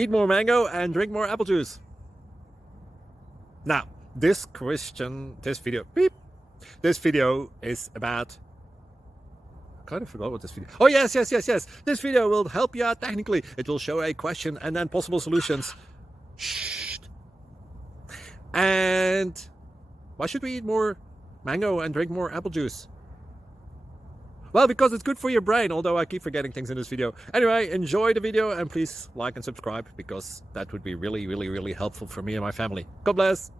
Eat more mango and drink more apple juice. Now, this video is about... I kind of forgot what this video... Oh, yes. This video will help you out technically. It will show a question and then possible solutions. Shh. And why should we eat more mango and drink more apple juice? Well, because it's good for your brain, although I keep forgetting things in this video. Anyway, enjoy the video and please like and subscribe, because that would be really helpful for me and my family. God bless!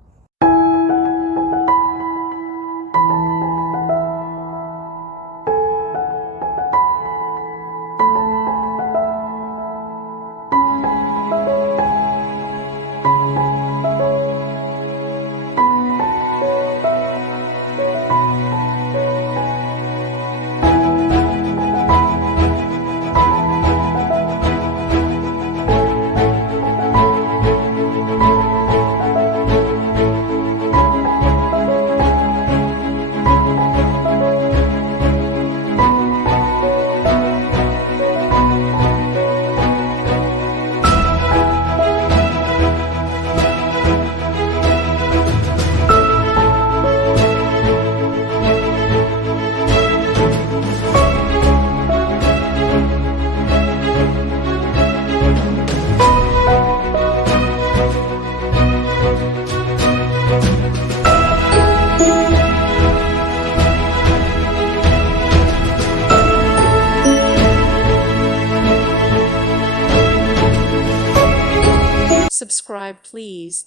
Subscribe, please.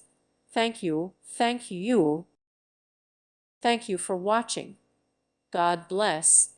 Thank you. Thank you for watching. God bless.